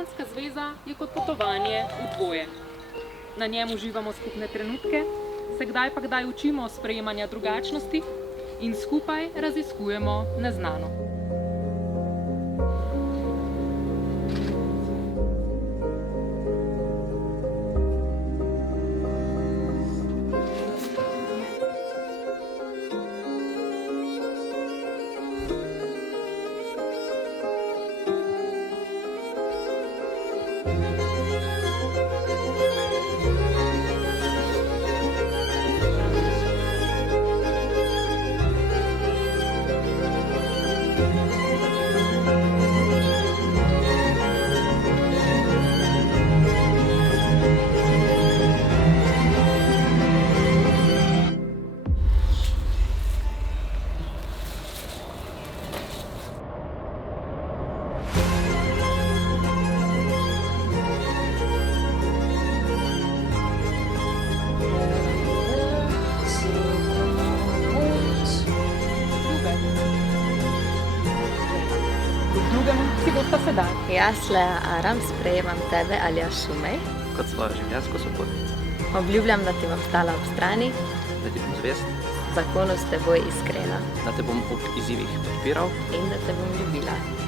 zakonska zveza je kot potovanje v dvoje. Na njem uživamo skupne trenutke, se kdaj pa kdaj učimo sprejemanja drugačnosti in skupaj raziskujemo neznano. Si bosta sedaj. Jaz, Lea Aram, sprejemam tebe, Aljaž Šumej. Kot svojo življenjsko sopotnico. Obljubljam, da ti bom stala ob strani, Da ti bom zvest, zakonu s teboj iskrena da te bom ob izzivih podpiral in da te bom ljubila.